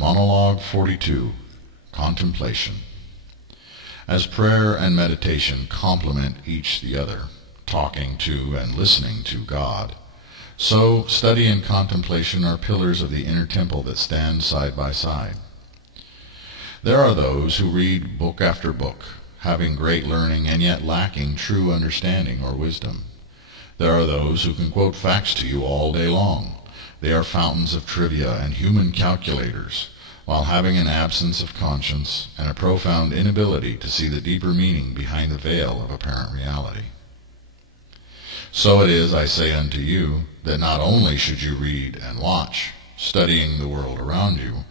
Monologue 42, Contemplation. As prayer and meditation complement each the other, talking to and listening to God, so study and contemplation are pillars of the inner temple that stand side by side. There are those who read book after book, having great learning and yet lacking true understanding or wisdom. There are those who can quote facts to you all day long. They are fountains of trivia and human calculators, while having an absence of conscience and a profound inability to see the deeper meaning behind the veil of apparent reality. So it is, I say unto you, that not only should you read and watch, studying the world around you,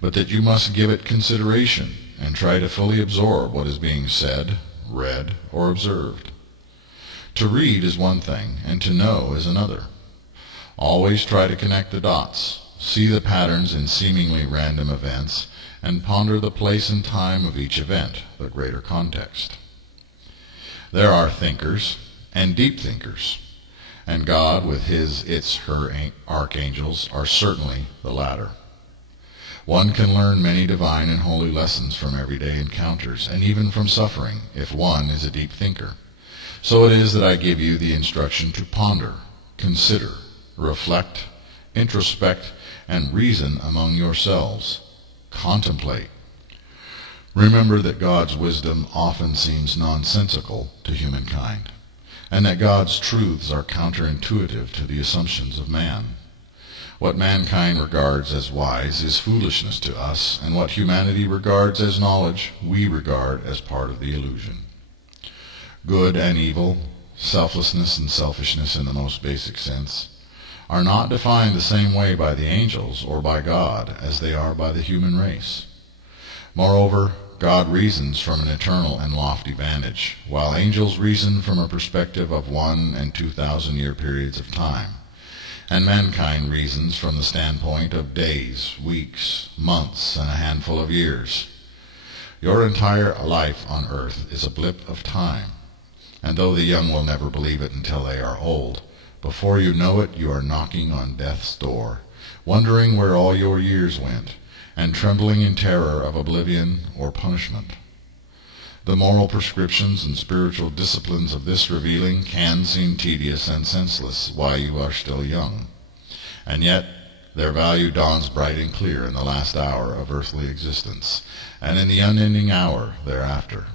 but that you must give it consideration and try to fully absorb what is being said, read, or observed. To read is one thing, and to know is another. Always try to connect the dots, see the patterns in seemingly random events, and ponder the place and time of each event, the greater context. There are thinkers and deep thinkers, and God with his, its, her archangels are certainly the latter. One can learn many divine and holy lessons from everyday encounters, and even from suffering, if one is a deep thinker. So it is that I give you the instruction to ponder, consider, reflect, introspect, and reason among yourselves. Contemplate. Remember that God's wisdom often seems nonsensical to humankind, and that God's truths are counterintuitive to the assumptions of man. What mankind regards as wise is foolishness to us, and what humanity regards as knowledge we regard as part of the illusion. Good and evil, selflessness and selfishness in the most basic sense, are not defined the same way by the angels or by God as they are by the human race. Moreover, God reasons from an eternal and lofty vantage, while angels reason from a perspective of 1,000 and 2,000-year periods of time, and mankind reasons from the standpoint of days, weeks, months, and a handful of years. Your entire life on earth is a blip of time, and though the young will never believe it until they are old, before you know it, you are knocking on death's door, wondering where all your years went, and trembling in terror of oblivion or punishment. The moral prescriptions and spiritual disciplines of this revealing can seem tedious and senseless while you are still young, and yet their value dawns bright and clear in the last hour of earthly existence, and in the unending hour thereafter.